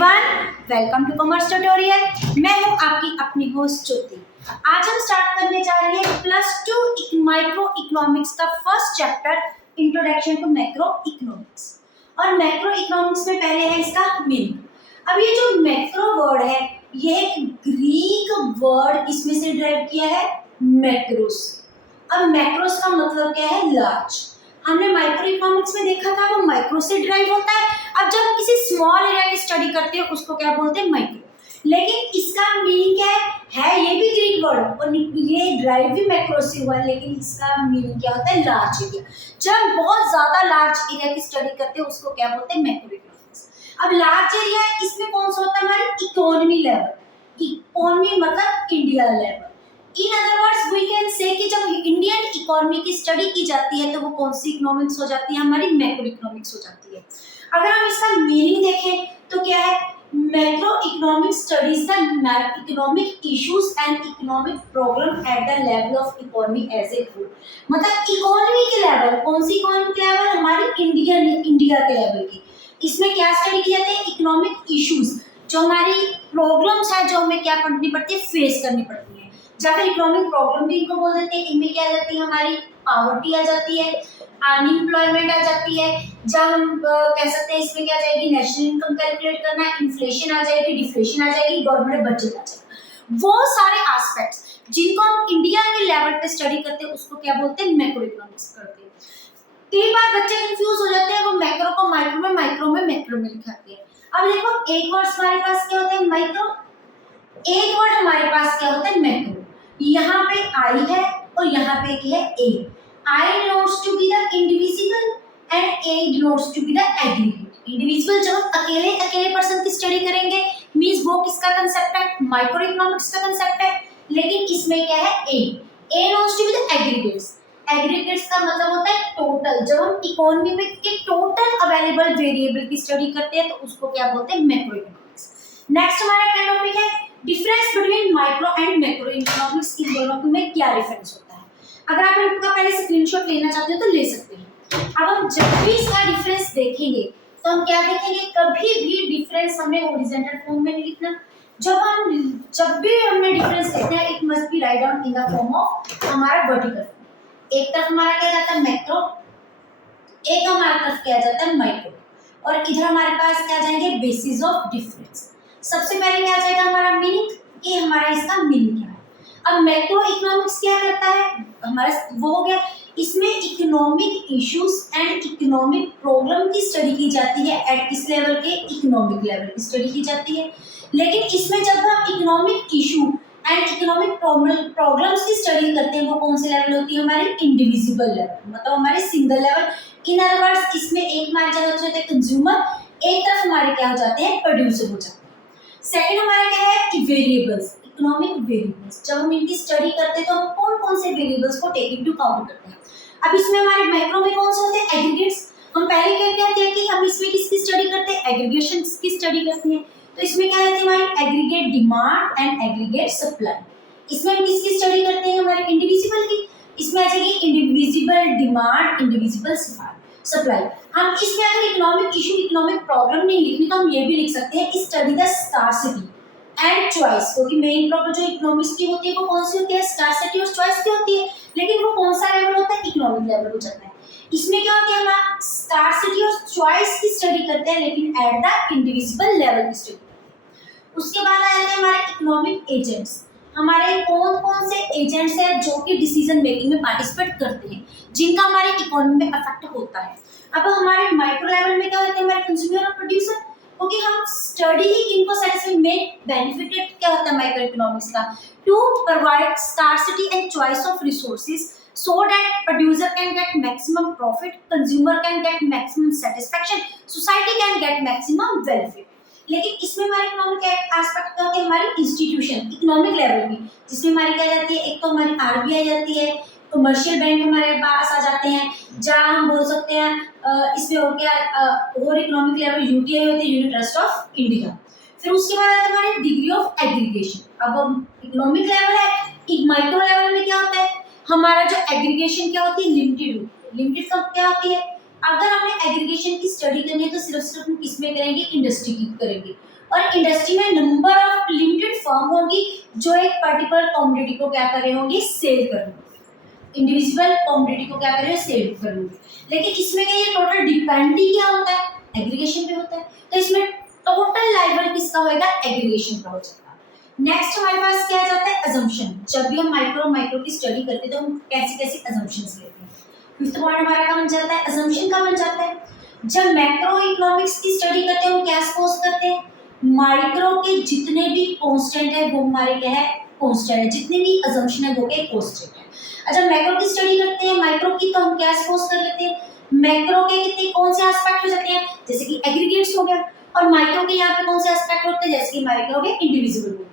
Everyone, welcome to commerce tutorial. मैं हूं आपकी अपनी होस्ट ज्योति। आज हम स्टार्ट करने जा रहे हैं +2 माइक्रो इकोनॉमिक्स का first chapter, introduction to macro economics. और मैक्रो इकोनॉमिक्स में पहले है इसका मीनिंग। अब ये जो मैक्रो वर्ड है, ये एक ग्रीक वर्ड इसमें से डिराइव किया है मैक्रोस। अब मैक्रोस का मतलब क्या है? लार्ज। हमने माइक्रो इकोनॉमिक्स में देखा था वो माइक्रो से डिराइव होता है। अब जब हम किसी स्मॉल एरिया की स्टडी करते हैं उसको क्या बोलते हैं? माइक्रो। लेकिन इसका मीनिंग क्या है? ये भी ग्रीक वर्ड और ये डिराइव भी मैक्रो से हुआ है, लेकिन इसका मीनिंग क्या होता है? Large area. जब हम बहुत ज्यादा लार्ज एरिया की स्टडी करते हैं उसको क्या बोलते हैं? Macro economics. अब लार्ज एरिया इसमें कौन सा होता है? हमारी इकोनॉमी लेवल। इकोनॉमी मतलब India level. In other words we can say कि जब इंडियन इकोनॉमी की स्टडी की जाती है तो वो कौन सी इकोनॉमिक्स हो जाती है? हमारी मैक्रो इकोनॉमिक्स हो जाती है। अगर हम इसका मीनिंग देखें तो क्या है? Macro economics studies the economic issues and economic problem at the level of economy as a whole. मतलब इकोनॉमी के लेवल, कौन सी इकोनॉमी के लेवल? हमारी इंडिया के लेवल की। इसमें क्या स्टडी की जाती है? इकोनॉमिक इश्यूज, जो हमारी प्रॉब्लम्स है, जो हमें क्या करनी पड़ती है? फेस करनी पड़ती है। जब इकोनॉमिक प्रॉब्लम भी इनको बोल देते हैं। इनमें क्या आ जाती है? हमारी पॉवर्टी आ जाती है, अनएम्प्लॉयमेंट आ जाती है। जब हम कह सकते हैं इसमें क्या आ जाएगी? नेशनल इनकम कैलकुलेट करना, इन्फ्लेशन आ जाएगी, डिफ्लेशन आ जाएगी, गवर्नमेंट बजट आ जाएगा। वो सारे एस्पेक्ट्स जिनको हम इंडिया के लेवल पे स्टडी करते हैं उसको क्या बोलते हैं? मैक्रो इकोनॉमिक्स करते हैं। कई बार बच्चे कंफ्यूज हो जाते हैं, वो मैक्रो को माइक्रो में, माइक्रो में मैक्रो में लिखाते हैं। अब देखो, एक वर्ड हमारे पास क्या होता है? माइक्रो। एक वर्ड हमारे पास क्या होता है? मैक्रो। यहाँ पे आई है और यहाँ पे क्या है? A. I denotes to be the individual and A denotes to be the aggregate. Individual जब हम अकेले अकेले पर्सन की स्टडी करेंगे मींस वो किसका कंसेप्ट है? माइक्रो इकोनॉमिक्स का कंसेप्ट है। लेकिन इसमें क्या है? A. A notes to be the aggregates. Aggregates का मतलब होता है टोटल। जब हम इकोनॉमी में के टोटल अवेलेबल वेरिएबल की स्टडी करते हैं तो उसको क्या बोलते हैं? Macro economics. नेक्स्ट हमारा क्या टॉपिक है? Difference between micro and macro economics. इन दोनों में क्या डिफरेंस होता है? अगर आप इनका पहले स्क्रीनशॉट लेना चाहते हो तो ले सकते हैं। अब हम जब भी इसका डिफरेंस देखेंगे तो हम क्या देखेंगे? कभी भी डिफरेंस हमें हॉरिजॉन्टल फॉर्म में नहीं लिखना। जब भी हमने डिफरेंस देखना है it must be write down in the form of हमारा वर्टिकल। एक तरफ हमारा क्या जाता है? मैक्रो, एक हमारा तरफ क्या जाता है? माइक्रो। और इधर हमारे पास क्या जाएंगे? Basis of difference. सबसे पहले क्या जाएगा? हमारा मीनिंग, कि हमारा इसका मीनिंग क्या है। अब मैक्रो इकोनॉमिक्स क्या करता है? हमारा वो हो गया, इसमें economic issues and economic problem की स्टडी की जाती है। एट किस लेवल के? इकोनॉमिक लेवल की स्टडी की जाती है। लेकिन इसमें जब हम economic issue and economic problems की स्टडी करते हैं वो कौन से लेवल होती है? हमारी इंडिविजुअल लेवल, मतलब हमारे single level. In other words इसमें एक हमारे जगह होते हैं कंज्यूमर, एक तरफ हमारे क्या हो जाते हैं? प्रोड्यूसर हो जाते हैं। सेकंड हमारा क्या है? Variables, economic variables. जब हम इनकी स्टडी करते हैं तो हम कौन कौन से वेरिएबल्स को टेक इनटू काउंट करते हैं। अब इसमें हमारे माइक्रो में कौन से होते हैं? एग्रीगेट्स। हम पहले क्या कहते हैं कि हम इसमें किसकी स्टडी करते हैं? एग्रीगेशंस की स्टडी करते हैं। तो इसमें क्या रहती है? हमारी aggregate demand and aggregate supply. इसमें हम किसकी स्टडी करते हैं? हमारे इंडिविजुअल की। इसमें आ जाएगी इंडिविजुअल डिमांड, इंडिविजुअल सप्लाई। हम इसमें अगर इकोनॉमिक इशू, इकोनॉमिक प्रॉब्लम नहीं लिखनी तो हम ये भी लिख सकते हैं study the scarcity and choice. क्योंकि मेन प्रॉब्लम जो इकोनॉमिक्स की होती है वो कौन सी होती है? स्कार्सिटी और चॉइस की होती है। लेकिन वो कौन सा लेवल होता है? इकोनॉमिक लेवल हो जाता है। इसमें क्या होती है? हम स्कार्सिटी और चॉइस की स्टडी करते हैं लेकिन एट द इंडिविजुअल लेवल की स्टडी करते हैं। उसके बाद आ जाते हैं हमारे इकोनॉमिक एजेंट्स। हमारे कौन कौन से एजेंट्स हैं जो कि डिसीजन मेकिंग में पार्टिसिपेट करते हैं, जिनका हमारे इकोनॉमी में अफेक्ट होता है। अब हमारे माइक्रो लेवल में क्या होते हैं? हमारे कंज्यूमर और प्रोड्यूसर। क्योंकि हम स्टडी ही इनको सेटिस्फाई में बेनिफिटेड क्या होता है माइक्रो इकोनॉमिक्स का? To provide scarcity and choice of resources so that producer can get maximum profit, consumer can get maximum satisfaction, society can get maximum welfare। लेकिन इसमें हमारे इकोनॉमिक एस्पेक्ट क्या होते हैं? हमारी इंस्टीट्यूशन इकोनॉमिक लेवल की, जिसमें हमारी क्या जाती है? एक तो हमारी आरबीआई जाती है, कमर्शियल बैंक हमारे पास आ जाते हैं, जहाँ हम बोल सकते हैं इसमें और क्या और इकोनॉमिक लेवल यूटीआई होती है, यूनिट ट्रस्ट ऑफ इंडिया। फिर उसके बाद आता है हमारी डिग्री ऑफ एग्रीगेशन। अब इकोनॉमिक लेवल है, एक माइक्रो लेवल में क्या होता है? हमारा जो एग्रीगेशन क्या होती है? लिमिटेड। लिमिटेड का क्या होती है? अगर हमें एग्रीगेशन की स्टडी करनी है तो सिर्फ हम किसमें करेंगे? इंडस्ट्री की करेंगे। और इंडस्ट्री में नंबर ऑफ लिमिटेड फर्म होगी जो एक पर्टिकुलर कमोडिटी को क्या कर रहे होंगे, सेल कर रहे होंगे, इंडिविजुअल कमोडिटी को क्या कर रहे हैं, सेल कर रहे होंगे। लेकिन इसमें क्या ये टोटल डिपेंड ही क्या होता है, एग्रीगेशन पे होता है, तो इसमें टोटल लाइबल किसका होगा, एग्रीगेशन का हो जाएगा। नेक्स्ट हमारे पास क्या आ जाता है, अजम्पशन। जब भी हम माइक्रो की स्टडी करते हैं तो हम कैसी कैसी अजम्पशंस लेते हैं। फिफ्थ पॉइंट हमारा क्या बन जाता है, अजम्पशन का बन जाता है। जब मैक्रो इकोनॉमिक्स की स्टडी करते हैं हम क्या सपोज करते हैं, माइक्रो के जितने भी कांस्टेंट है वो हमारे क्या है, कांस्टेंट है, जितने भी अजम्पशन है वो क्या कांस्टेंट है। अच्छा मैक्रो की स्टडी करते हैं माइक्रो की, तो हम क्या सपोज कर लेते हैं, मैक्रो के कितने कौन से एस्पेक्ट हो जाते हैं, जैसे कि एग्रीगेट्स हो गया, और माइक्रो के यहाँ पे कौन से एस्पेक्ट होते हैं, जैसे कि हमारे क्या हो गए, इंडिविजुअल हो गया।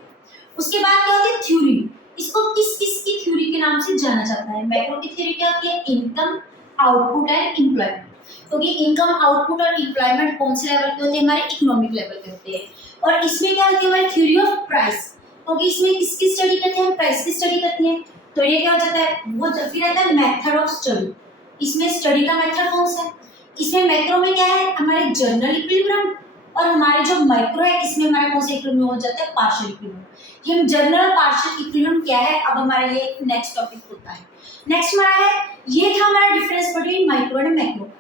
उसके बाद क्या होती है, थ्योरी। इसको किस किस की थ्योरी के नाम से जाना जाता है, मैक्रो की थ्योरी क्या होती है, इनकम, आउटपुट एंड एम्प्लॉयमेंट। क्योंकि इनकम, आउटपुट और एम्प्लॉयमेंट कौन से लेवल के होते हैं, हमारे इकोनॉमिक लेवल के होते हैं। और इसमें क्या होती है हमारी थ्योरी ऑफ प्राइस, क्योंकि इसमें किसकी स्टडी करते हैं, प्राइस की स्टडी करते हैं। तो ये क्या हो जाता है, वो फिर आता है मेथड ऑफ स्टडी। इसमें स्टडी का मेथड कौन सा है, इसमें मैक्रो में क्या है, हमारे जनरल इक्विलिब्रियम, और हमारे जो माइक्रो है इसमें हमारा कौन सा इक्विलिब्रियम हो जाता है, पार्शियल इक्विलिब्रियम। ये जनरल पार्शियल इक्विलिब्रियम क्या है, अब हमारे लिए नेक्स्ट टॉपिक होता है। नेक्स्ट हमारा है, ये था हमारा difference between micro and macro.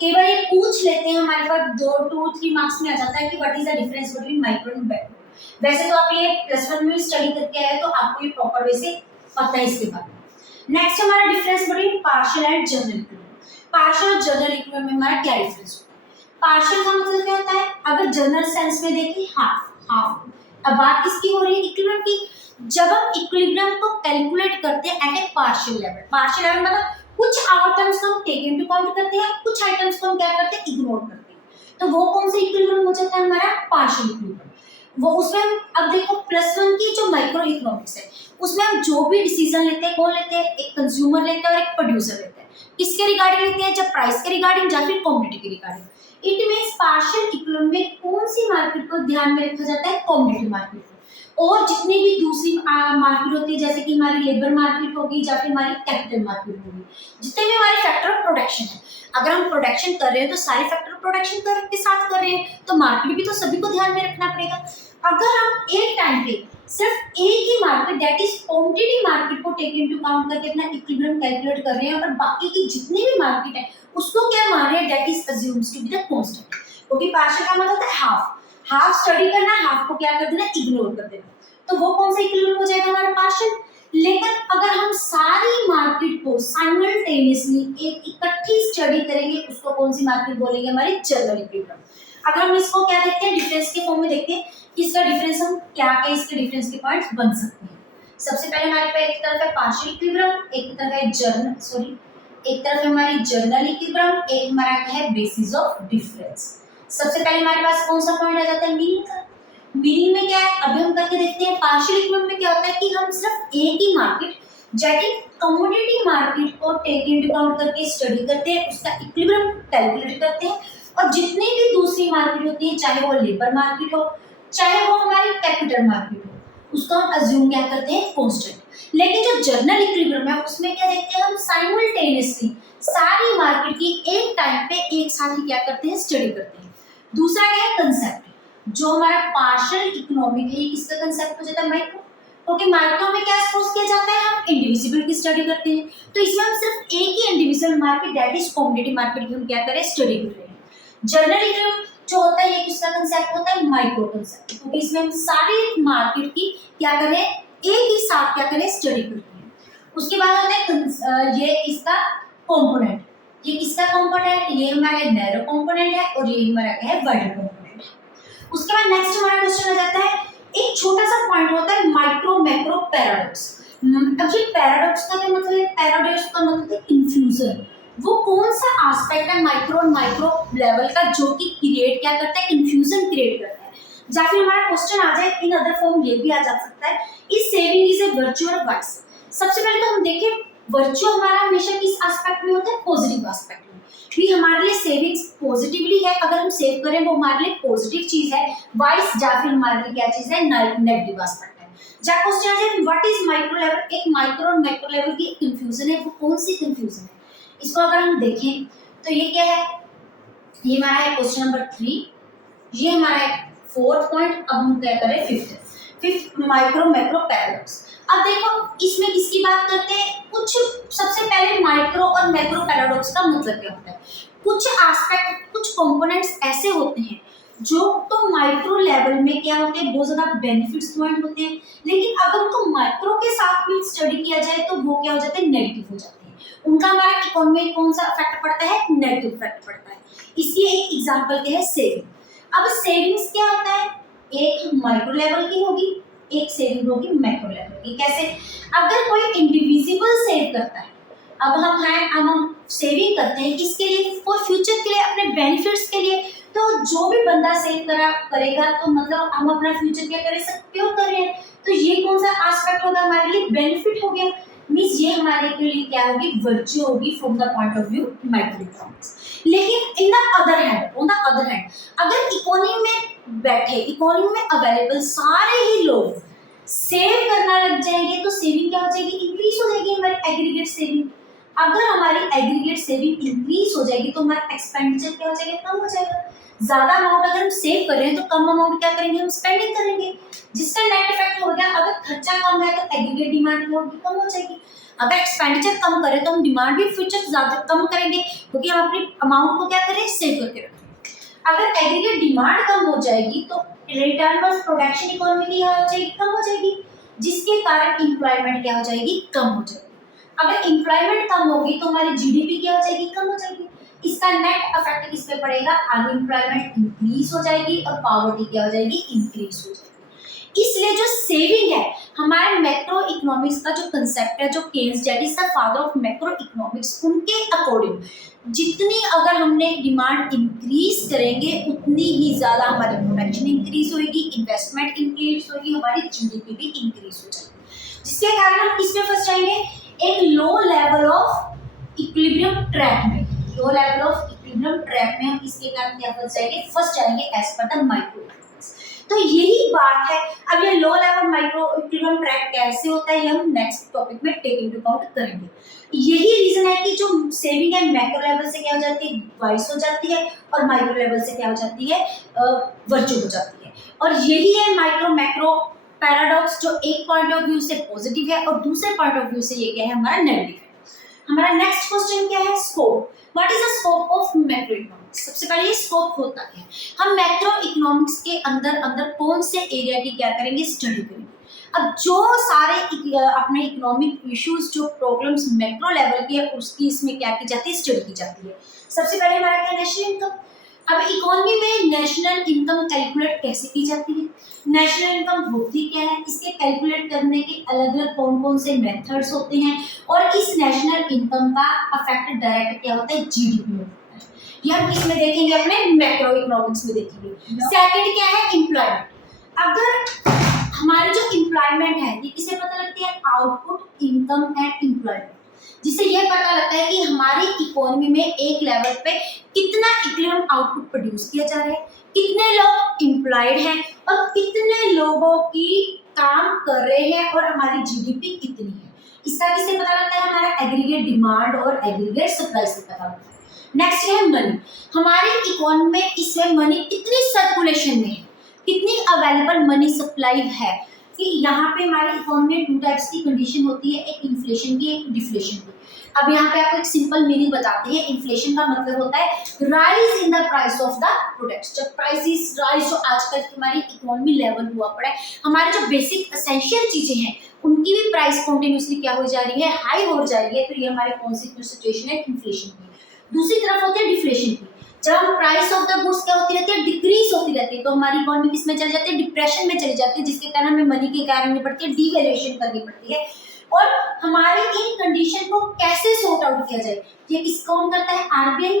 कई बार ये पूछ लेते हैं हमारे पास 2-3 मार्क्स में आ जाता है कि what is the difference between micro and macro. वैसे तो आप ये +1 में स्टडी करके आए तो आपको ये प्रॉपर वे से पता है इसके बारे में। नेक्स्ट हमारा difference between partial and general equilibrium. Partial और जनरल इक्विलिब्रियम में हमारा क्या डिफरेंस होता है, पार्शियल का मतलब क्या होता है, अगर जनरल सेंस में देखें हाफ हाफ। अब बात किसकी हो रही है, इक्विलिब्रियम की। जब हम इक्विलिब्रियम को कैलकुलेट करते हैं एट ए पार्शियल लेवल, पार्शियल लेवल मतलब कुछ आइटम्स को हम टेक इनटू काउंट करते हैं, कुछ आइटम्स को हम क्या करते हैं, इग्नोर करते हैं, तो वो कौन सा इक्विलिब्रियम हो जाता है, हमारा पार्शियल इक्विलिब्रियम। वो उसमें अब देखो +1 की जो माइक्रो इकोनॉमिक्स है उसमें हम जो भी डिसीजन लेते हैं, कौन लेते हैं, एक कंज्यूमर लेता है और एक प्रोड्यूसर लेता है। किसके रिगार्डिंग लेते हैं, जब प्राइस के रिगार्डिंग या फिर कमोडिटी के regarding. It means partial economy में कौन सी मार्केट को ध्यान में रखा जाता है, कमोडिटी मार्केट को। और जितनी भी दूसरी मार्केट होती है, जैसे कि हमारी लेबर मार्केट होगी या फिर हमारी कैपिटल मार्केट होगी, जितने भी हमारे फैक्टर ऑफ प्रोडक्शन है, अगर हम प्रोडक्शन कर रहे हैं तो सारे फैक्टर ऑफ प्रोडक्शन के साथ कर रहे हैं, तो मार्केट भी तो सभी को ध्यान में रखना पड़ेगा। अगर हम एक टाइम पे सिर्फ एक ही market that is commodity market को टेक इनटू काउंट करके अपना इक्विलिब्रियम कैलकुलेट कर रहे हैं, और बाकी की जितनी भी मार्केट है उसको क्या मान रहे हैं, that is assumes to be the constant. क्योंकि पार्शियल का मतलब होता है हाफ, हाफ स्टडी करना, हाफ को क्या कर देना, इग्नोर कर देना, तो वो कौन सा इक्विलिब्रियम हो जाएगा, हमारा पार्शियल। लेकिन अगर हम सारी मार्केट को साइमल्टेनियसली एक इकट्ठी स्टडी करेंगे, उसको कौन सी मार्केट बोलेंगे, हमारी जनरल इक्विलिब्रियम। अगर हम इसको क्या देखते हैं, डिफरेंस के फॉर्म में देखते हैं कि इसका डिफरेंस हम क्या क्या इसके डिफरेंस के पॉइंट्स बन सकते हैं। सबसे पहले हमारे पास एक तरफ है पार्शियल इक्विलिब्रियम, एक तरफ है एक तरफ है हमारी जनरल इक्विलिब्रियम, एक हमारा है बेसिस ऑफ डिफरेंस। सबसे पहले हमारे पास कौन सा पॉइंट आ जाता है, मीनिंग का। मीनिंग में क्या है, अभी हम करके देखते हैं। पार्शियल इक्विलिब्रियम में क्या होता है कि हम सिर्फ एक ही मार्केट जैसे कमोडिटी मार्केट को टेक इनटू अकाउंट करके स्टडी करते हैं, उसका इक्विलिब्रियम कैलकुलेट करते हैं, और जितनी भी दूसरी मार्केट होती है, चाहे वो लेबर मार्केट हो, चाहे वो हमारी कैपिटल मार्केट हो, उसको हम अज्यूम क्या करते हैं, कांस्टेंट। लेकिन जो जनरल इक्विलिब्रियम है उसमें क्या देखते हैं, हम साइमल्टेनियसली सारी मार्केट की एक टाइम पे एक साथ ही क्या करते हैं, स्टडी करते हैं। दूसरा क्या है, कंसेप्ट। जो हमारा पार्शियल इकोनॉमिक है, किसका कंसेप्ट हो जाता है, माइक्रो। क्योंकि माइक्रो में क्या सपोज किया जाता है, हम इंडिविजुअल की स्टडी करते हैं, तो इसमें हम सिर्फ एक ही individual market that is commodity market की हम क्या करें, स्टडी कर रहे हैं। जनरल इकोनॉमिक जो होता है, ये किसका कंसेप्ट होता है, माइक्रो कंसेप्ट, क्योंकि इसमें हम सारी मार्केट की क्या करें, एक ही साथ क्या करें, स्टडी करते हैं। उसके बाद होता है ये इसका कंपोनेंट। ये किसका कंपोनेंट, ये हमारा नैरो कंपोनेंट है और ये हमारा क्या है, वाइडर कंपोनेंट। उसके बाद नेक्स्ट हमारा क्वेश्चन आ जाता है, एक छोटा सा पॉइंट होता है माइक्रो मैक्रो पैराडॉक्स। अब ये पैराडॉक्स का क्या मतलब है, पैराडॉक्स का मतलब है कंफ्यूजन। वो कौन सा एस्पेक्ट है माइक्रो और माइक्रो लेवल का जो कि क्रिएट क्या करता है, कंफ्यूजन क्रिएट करता है। या फिर हमारा क्वेश्चन आ जाए इन अदर फॉर्म, ये भी आ जा सकता है, is saving is a virtue और वाइस। सबसे पहले तो हम देखें वर्च्यू हमारा हमेशा किस एस्पेक्ट में होता है, पॉजिटिव एस्पेक्ट में। भी हमारे लिए सेविंग्स पॉजिटिवली है, अगर हम सेव करें वो हमारे लिए पॉजिटिव चीज है। वाइस या फिर हमारे लिए क्या चीज है, नेगेटिव एस्पेक्ट है। जब क्वेश्चन आ जाए व्हाट इज माइक्रो लेवल, एक माइक्रो और मैक्रो लेवल की कंफ्यूजन है, वो कौन सी कंफ्यूजन है, इसको अगर हम देखें तो ये क्या है, ये हमारा है क्वेश्चन नंबर 3, ये हमारा है फोर्थ पॉइंट। अब हम क्या करें फिफ्थ माइक्रो मैक्रो पैराडॉक्स। अब देखो इसमें किसकी बात करते हैं, कुछ सबसे पहले माइक्रो और मैक्रो पैराडॉक्स का मतलब क्या होता है। कुछ एस्पेक्ट, कुछ कंपोनेंट्स ऐसे होते हैं जो तो माइक्रो लेवल में क्या होते हैं, बहुत ज्यादा बेनिफिट्स प्रोवाइड होते हैं, लेकिन अगर उनको माइक्रो के साथ में स्टडी किया जाए तो वो क्या हो जाते हैं, नेगेटिव हो जाते हैं। उनका हमारा इकोनॉमी में कौन सा इफेक्ट पड़ता है, नेगेटिव इफेक्ट पड़ता है। इसलिए एक एग्जांपल क्या है, सेविंग। अब सेविंग्स क्या होता है, एक माइक्रो लेवल की होगी, एक सेविंग होगी मैक्रो लेवल की। कैसे, अगर कोई इंडिविजुअल सेव करता है, अब हम सेविंग करते हैं किसके लिए, फॉर फ्यूचर के लिए, अपने बेनिफिट्स के लिए। तो जो भी बंदा सेव करेगा तो मतलब हम अपना फ्यूचर क्या करें, सिक्योर कर रहे हैं। तो ये कौन सा एस्पेक्ट होगा, हमारे लिए बेनिफिट हो गया। मींस ये हमारे के लिए क्या होगी, वर्च्यू होगी from the point of view micro economics. लेकिन in the other hand, on the other hand, अगर इकोनॉमी में बैठे, इकोनॉमी में अवेलेबल सारे ही लोग सेव करना लग जाएंगे तो सेविंग क्या हो जाएगी, इंक्रीज हो जाएगी हमारी एग्रीगेट सेविंग। अगर हमारी एग्रीगेट सेविंग इंक्रीज हो जाएगी तो हमारा एक्सपेंडिचर क्या हो जाएगा, कम हो जाएगा। ज्यादा अमाउंट अगर हम सेव कर रहे हैं तो कम अमाउंट क्या करेंगे, हम स्पेंडिंग करेंगे, जिसका नेट इफेक्ट हो गया, अगर खर्चा कम है तो एग्रीगेट डिमांड होगी, कम हो जाएगी। अगर एक्सपेंडिचर कम करें तो हम डिमांड भी फ्यूचर ज्यादा कम करेंगे, क्योंकि हम अपनी अमाउंट को क्या करें, सेव करके रखेंगे। अगर एग्रीगेट डिमांड कम हो जाएगी तो रिटर्न ऑफ प्रोडक्शन इकोनॉमी की क्या हो जाएगी, कम हो जाएगी, जिसके कारण एम्प्लॉयमेंट क्या हो जाएगी, कम हो जाएगी। अगर एम्प्लॉयमेंट कम होगी तो हमारी जीडीपी क्या हो जाएगी, कम हो जाएगी। इसका नेट इफेक्ट किस पे पड़ेगा, अनएम्प्लॉयमेंट इंक्रीज हो जाएगी और पॉवर्टी क्या हो जाएगी, इंक्रीज हो जाएगी। इसलिए जो सेविंग है, हमारे मैक्रो इकोनॉमिक्स का जो कंसेप्ट है, जो Keynes that is the father of macro economics, उनके अकॉर्डिंग जितनी अगर हमने डिमांड इंक्रीज करेंगे उतनी ही ज्यादा हमारी प्रोडक्शन इंक्रीज होगी, इन्वेस्टमेंट इंक्रीज होगी, हमारी जीडीपी भी इंक्रीज हो जाएगी, जिसके कारण हम किसमें फंस जाएंगे, एक low level of equilibrium track में। Low level of equilibrium track में हम इसके कारण क्या फंस जाएंगे, फंस जाएंगे as per the micro economics. तो यही बात है। अब ये low level micro equilibrium track कैसे होता है, ये हम नेक्स्ट टॉपिक में टेक इनटू अकाउंट करेंगे। यही रीजन है कि जो सेविंग है मैक्रो लेवल से क्या हो जाती है, वाइस हो जाती है, और माइक्रो लेवल से क्या हो जाती है, वर्चुअल हो जाती है। और यही है माइक्रो मैक्रो पैराडॉक्स, जो एक पॉइंट ऑफ व्यू से पॉजिटिव है और दूसरे पॉइंट ऑफ व्यू से ये क्या है, हमारा नेगेटिव है। हमारा नेक्स्ट क्वेश्चन क्या है, scope. What is the scope of macro economics. सबसे पहले ये स्कोप होता है, हम मैक्रो इकोनॉमिक्स के अंदर अंदर कौन से एरिया की क्या करेंगे, स्टडी करेंगे। अब जो सारे अपने इकोनॉमिक इश्यूज, जो प्रॉब्लम्स मैक्रो लेवल की है, उसकी इसमें क्या की जाती है, स्टडी की जाती है। सबसे पहले हमारा क्या, नेशनल इनकम। अब इकोनॉमी में नेशनल इनकम कैलकुलेट कैसे की जाती है, नेशनल इनकम होती क्या है, इसके कैलकुलेट करने के अलग अलग कौन कौन से मेथड्स होते हैं, और इस नेशनल इनकम का अफेक्ट डायरेक्ट क्या होता है, जीडीपी में होता है। ये हम किसमें देखेंगे, अपने मैक्रो इकोनॉमिक्स में देखेंगे। सेकंड क्या है, एम्प्लॉयमेंट। अगर हमारी जो एम्प्लॉयमेंट है ये किसे पता लगती है, आउटपुट, इनकम एंड एम्प्लॉयमेंट, जिससे यह पता लगता है कि हमारी इकोनॉमी में एक लेवल पे कितना इक्विलिब्रियम आउटपुट प्रोड्यूस किया जा रहा है, कितने लोग एम्प्लॉयड हैं और कितने लोगों की काम कर रहे हैं, और हमारी जीडीपी कितनी है। इसका किससे पता लगता है, हमारा एग्रीगेट डिमांड और एग्रीगेट सप्लाई से पता लगता है। नेक्स्ट है मनी। हमारी इकोनॉमी में इसमें मनी कितनी सर्कुलेशन में है, कितनी अवेलेबल मनी सप्लाई है, कि यहाँ पे हमारी इकोनॉमी में टू टाइप्स की कंडीशन होती है, एक इन्फ्लेशन की, एक डिफ्लेशन की। अब यहाँ पे आपको एक सिंपल मीनिंग बताते हैं। इन्फ्लेशन का मतलब होता है rise in the price of the products. जब प्राइसेस राइज, जो आजकल हमारी इकोनॉमी लेवल हुआ पड़ा है, हमारे जो बेसिक एसेंशियल चीजें हैं उनकी भी प्राइस कंटिन्यूसली क्या हो जा रही है, हाई हो जा रही है। तो ये हमारे कौन सी सिचुएशन है, इन्फ्लेशन की। दूसरी तरफ होती है डिफ्लेशन की, जब प्राइस ऑफ द गुड्स क्या होती रहती है, डिक्रीज होती रहती है, तो हमारी इकोनॉमी किसमें चली जाती है, डिप्रेशन में चली जाती है, जिसके कारण हमें मनी की क्या करनी पड़ती है, डीवैल्यूएशन करनी पड़ती है। और हमारे इन कंडीशन को कैसे सॉर्ट आउट किया जाए, ये किस कौन करता है, आरबीआई,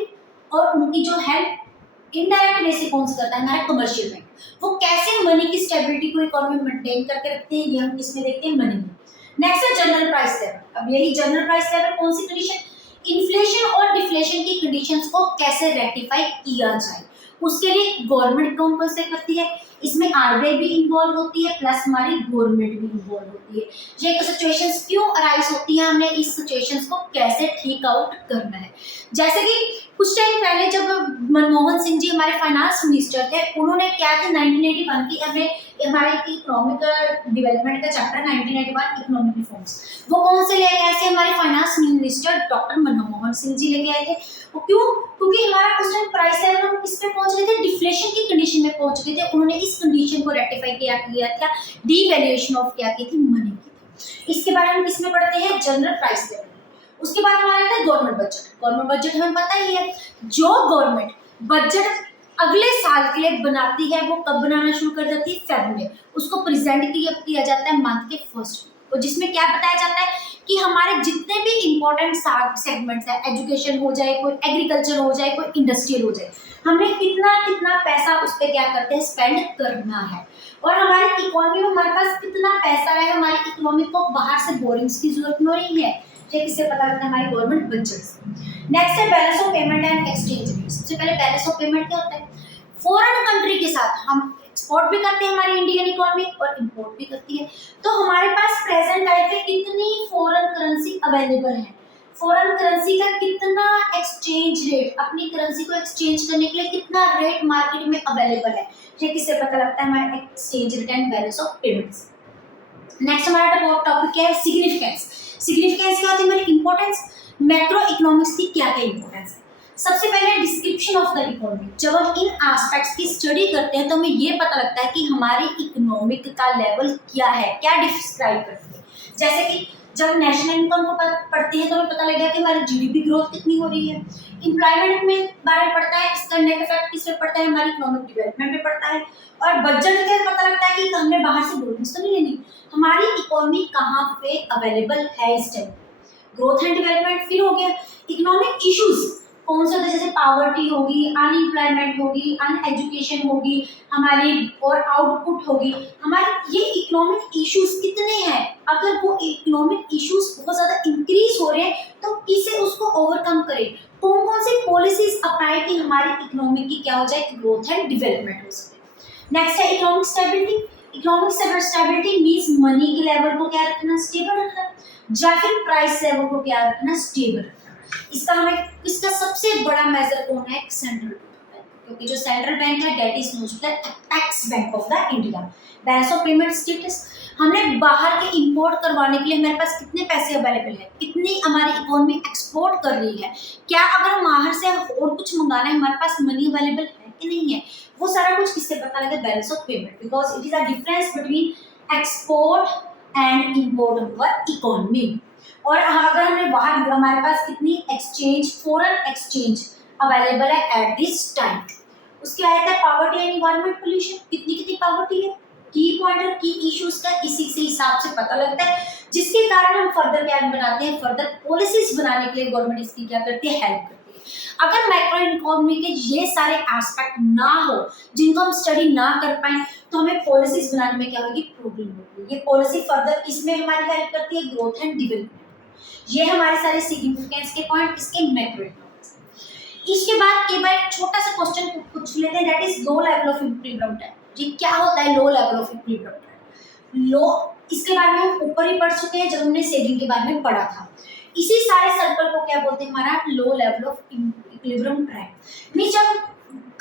और उनकी जो हेल्प इनडायरेक्ट वे से कौन सा करता है, हमारा कमर्शियल बैंक। वो कैसे मनी की स्टेबिलिटी को इकोनॉमी में मेंटेन करके रखते हैं, ये हम किसमें देखते हैं, मनी में। नेक्स्ट है जनरल प्राइस लेवल। अब यही जनरल प्राइस लेवल कौन सी कंडीशन, इन्फ्लेशन और डिफ्लेशन की कंडीशंस को कैसे रेक्टिफाई किया जाए, उसके लिए गवर्नमेंट कौन कौन से करती है, इसमें आरबीआई भी इन्वॉल्व होती है प्लस हमारी गवर्नमेंट भी इन्वॉल्व होती है। ये सिचुएशंस क्यों अराइज होती है, हमने इस सिचुएशंस को कैसे ठीक आउट करना है। जैसे कि कुछ टाइम पहले जब मनमोहन सिंह जी हमारे फाइनेंस मिनिस्टर थे, उन्होंने क्या था 1981 की हमारे इकोनॉमिक डेवलपमेंट का चैप्टर 1981 इकोनॉमिक रिफॉर्म्स, वो कौन से लेके आए थे, हमारे finance minister doctor Manmohan Singh ji लेके आए थे। वो क्यों, क्योंकि हमारा उस टाइम प्राइस लेवल हम किस पे पहुंच गए थे, डिफ्लेशन की कंडीशन में पहुंच गए थे। उन्होंने इस कंडीशन को रेक्टिफाई किया था, डीवैल्यूएशन ऑफ क्या की थी, मनी की थी। इसके बारे में किसमें पढ़ते हैं, जनरल प्राइस लेवल। उसके बाद हमारा आता है गवर्नमेंट बजट। गवर्नमेंट बजट हमें पता ही है, जो गवर्नमेंट बजट अगले साल के लिए बनाती है वो कब बनाना शुरू कर देती है, फेब में। उसको प्रेजेंट किया जाता है मंथ के फर्स्ट वीक, और जिसमें क्या बताया जाता है कि हमारे जितने भी इंपॉर्टेंट सेगमेंट्स है, एजुकेशन हो जाए, कोई एग्रीकल्चर हो जाए, कोई इंडस्ट्रियल हो जाए, हमने कितना कितना पैसा उस पर क्या करते हैं, स्पेंड करना है। और हमारी इकोनॉमी में हमारे पास कितना पैसा है, हमारी इकोनॉमी को बाहर से बोरिंग्स की जरूरत नहीं है, ये किससे पता लगता है, हमारी गवर्नमेंट बजट से। नेक्स्ट है balance of payment and exchange rate. सबसे पहले बैलेंस ऑफ पेमेंट क्या होता है, फॉरेन कंट्री के साथ हम एक्सपोर्ट भी करते हैं, हमारी इंडियन इकोनॉमी, और इंपोर्ट भी करती है। तो हमारे पास प्रेजेंट टाइम पे कितनी फॉरेन करेंसी अवेलेबल है, फॉरेन करेंसी का कितना एक्सचेंज रेट, अपनी करेंसी को एक्सचेंज करने के लिए कितना रेट मार्केट में अवेलेबल है, ये किससे पता लगता है, हमारे exchange rate and balance of payments. Next हमारा टॉपिक क्या है, सिग्निफिकेंस। सिग्निफिकेंस क्या होती है, हमारी इंपॉर्टेंस। मैक्रो इकोनॉमिक्स की क्या क्या इंपॉर्टेंस है। सबसे पहले डिस्क्रिप्शन ऑफ द इकोनॉमी। जब हम इन एस्पेक्ट्स की स्टडी करते हैं तो हमें ये पता लगता है कि हमारी इकोनॉमिक का लेवल क्या है, क्या डिस्क्राइब करती है। जैसे कि जब नेशनल इनकम को पढ़ते हैं तो हमें पता लगेगा कि हमारी जीडीपी ग्रोथ कितनी हो रही है। एम्प्लॉयमेंट में बारे में पढ़ता है, इसका नेट इफेक्ट किस पे पड़ता है, हमारी इकोनॉमिक डेवलपमेंट पे पड़ता है। और बजट के पता लगता है कि हमने बाहर से बोरिंग्स तो नहीं लेनी, हमारी इकोनॉमी कहाँ पे अवेलेबल है इस टाइम। ग्रोथ एंड डेवलपमेंट फिर हो गया। इकोनॉमिक इश्यूज कौन से होते हैं, जैसे पावर्टी होगी, अनएम्प्लॉयमेंट होगी, अनएजुकेशन होगी हमारी, और आउटपुट होगी हमारी। ये इकोनॉमिक इश्यूज कितने हैं, अगर वो इकोनॉमिक इश्यूज बहुत ज्यादा इंक्रीज हो रहे हैं तो किसे उसको ओवरकम करें, कौन कौन सी पॉलिसीज अपनाए कि हमारी इकोनॉमी की क्या हो जाए, ग्रोथ एंड डेवलपमेंट हो सके। नेक्स्ट है economic stability. Economic stability means money के लेवल को क्या रखना, स्टेबल रखना, या फिर प्राइस लेवल को क्या रखना, स्टेबल रखना। इसका सबसे बड़ा मेजर कौन है, सेंट्रल बैंक, क्योंकि जो सेंट्रल बैंक है that is known the apex bank of the India. Balance of payment status, हमने बाहर के इंपोर्ट करवाने के लिए हमारे पास कितने पैसे अवेलेबल है, कितनी हमारी इकोनॉमी एक्सपोर्ट कर रही है, क्या अगर हम बाहर से और कुछ मंगाना है हमारे पास मनी अवेलेबल है कि नहीं है, वो सारा कुछ किससे पता लगे, balance of payment, because it is a difference between export and import of economy. और अगर हमें बाहर हमारे पास कितनी एक्सचेंज, फॉरेन एक्सचेंज अवेलेबल है एट दिस टाइम। उसके आया था पावर्टी एंड एनवायरमेंट पोल्यूशन, कितनी कितनी पावर्टी है, की पॉइंटर की इश्यूज का इसी से हिसाब से पता लगता है, जिसके कारण हम फर्दर क्या बनाते हैं, फर्दर पॉलिसीज बनाने के लिए गवर्नमेंट इसकी क्या करती है, हेल्प करती है। अगर मैक्रो इकोनॉमी के ये सारे एस्पेक्ट ना हो, जिनको हम स्टडी ना कर पाए, तो हमें पॉलिसीज बनाने में क्या होगी, प्रॉब्लम होगी। ये पॉलिसी फर्दर इसमें हमारी हेल्प करती है, ग्रोथ एंड डेवलपमेंट। ये हमारे सारे सिग्निफिकेंस के पॉइंट इसके मैक्रो इकोनॉमिक्स। इसके बाद एक बार छोटा सा क्वेश्चन पूछ लेते हैं, that is low level of equilibrium time. ये क्या होता है low level of equilibrium time, लो, इसके बारे में हम ऊपर ही पढ़ चुके हैं जब हमने सेविंग के बारे में पढ़ा था। इसी सारे सर्कल को क्या बोलते हैं, हमारा लो level of equilibrium track. Means जब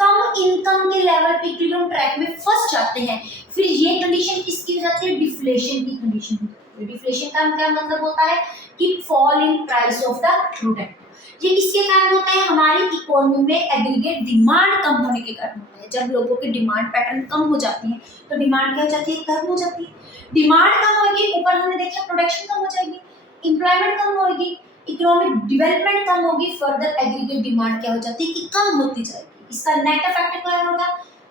कम इनकम के लेवल पे इक्विलिब्रियम ट्रैक में फंस जाते हैं, फिर ये कंडीशन किसकी हो जाती है, डिफ्लेशन की कंडीशन हो जाती है। डिफ्लेशन का क्या मतलब होता है कि fall in price of the product. ये किसके कारण होता है, हमारी इकोनॉमी में एग्रीगेट डिमांड कम होने के कारण होता है। जब लोगों की डिमांड पैटर्न कम हो जाती है तो डिमांड क्या हो जाती है, कम हो जाती है। डिमांड कम होगी, ऊपर हमने देखा प्रोडक्शन कम हो जाएगी, एम्प्लॉयमेंट कम होगी, इकोनॉमिक डेवलपमेंट कम होगी, फर्दर एग्रीगेट डिमांड क्या हो जाती है कि कम होती जाएगी। इसका नेट इफेक्ट क्या होगा,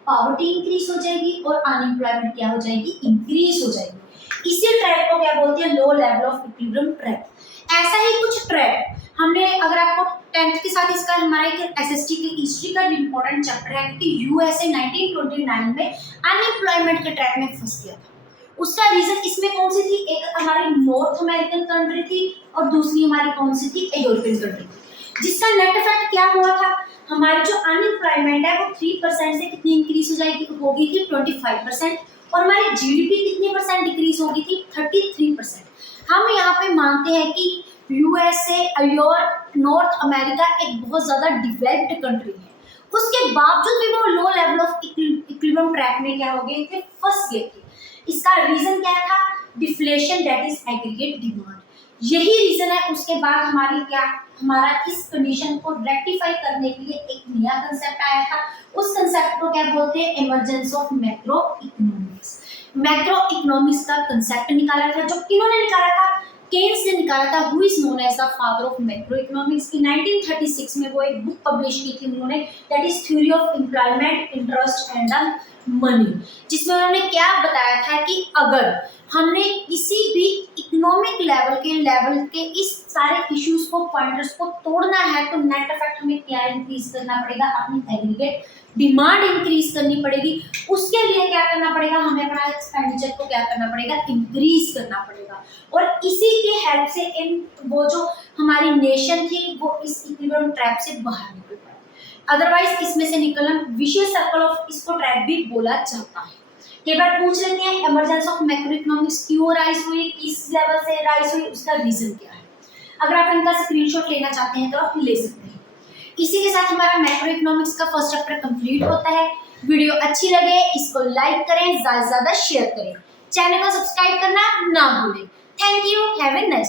पॉवर्टी इंक्रीज हो जाएगी और अनएम्प्लॉयमेंट क्या हो जाएगी, इंक्रीज हो जाएगी। इसी ट्रैक को क्या बोलते हैं, लो लेवल ऑफ इक्विलिब्रियम ट्रैक। ऐसा ही कुछ ट्रैक हमने, अगर आपको 10th के साथ इसका हमारे एसएसटी की हिस्ट्री का इंपॉर्टेंट चैप्टर है कि यूएसए 1929 में अनएम्प्लॉयमेंट के ट्रैक में फंस गया था। उसका रीजन इसमें कौन सी थी, एक हमारी नॉर्थ अमेरिकन कंट्री थी और दूसरी हमारी कौन सी थी, यूरोपियन कंट्री थी। जिसका नेट इफेक्ट क्या हुआ था, हमारी जो अनएम्प्लॉयमेंट है वो 3% से कितनी इंक्रीज हो जाएगी, होगी थी 25%, और हमारी जीडीपी कितने परसेंट डिक्रीज होगी थी 33%। हम यहाँ पे मानते हैं कि यूएसए, यूरोप, नॉर्थ अमेरिका एक बहुत ज्यादा डिवेलप्ड कंट्री है, उसके बावजूद भी वो लो लेवल ऑफ इक्विलिब्रियम ट्रैक में क्या हो गए थे, फंस गए थे। इसका रीजन क्या था, deflation, that is aggregate demand. यही रीजन है। उसके बाद हमारा इस कंडीशन को रेक्टिफाई करने के लिए एक नया कंसेप्ट आया था। उस कंसेप्ट को क्या बोलते हैं, emergence of macro economics. Macro economics का कंसेप्ट निकाला था, जो किन्होंने निकाला था, केन्स ने निकाला था, who is known as the father of macro economics. की 1936 में वो एक बुक पब्लिश की थी उन्होंने, that is theory of employment, interest and the money, जिसमें उन्होंने क्या बताया था कि अगर हमने किसी भी इकोनॉमिक लेवल के इस सारे इश्यूज को, पॉइंटर्स को तोड़ना है, तो नेट इफेक्ट हमें क्या इंक्रीज करना पड़ेगा, अपनी एग्रीगेट डिमांड इंक्रीज करनी पड़ेगी। उसके लिए क्या करना पड़ेगा, हमें अपना एक्सपेंडिचर को क्या करना पड़ेगा, इंक्रीज करना पड़ेगा। और इसी के हेल्प से वो जो हमारी नेशन थी वो इस इक्विलिब्रियम ट्रैप से बाहर निकल पाए। अदरवाइज इसमें से निकलना विशियस सर्कल ऑफ, इसको ट्रैप भी बोला जाता है। कई बार पूछ लेते हैं इमरजेंस ऑफ मैक्रो इकोनॉमिक्स क्यों राइज हुई, किस लेवल से राइज हुई, उसका रीजन क्या है। अगर आप इनका स्क्रीनशॉट लेना चाहते हैं तो आप ले सकते हैं। इसी के साथ हमारा मैक्रो इकोनॉमिक्स का फर्स्ट चैप्टर कंप्लीट होता है। वीडियो अच्छी लगे इसको लाइक करें, ज्यादा से ज्यादा शेयर करें, चैनल को सब्सक्राइब करना ना भूलें। Thank you, have a nice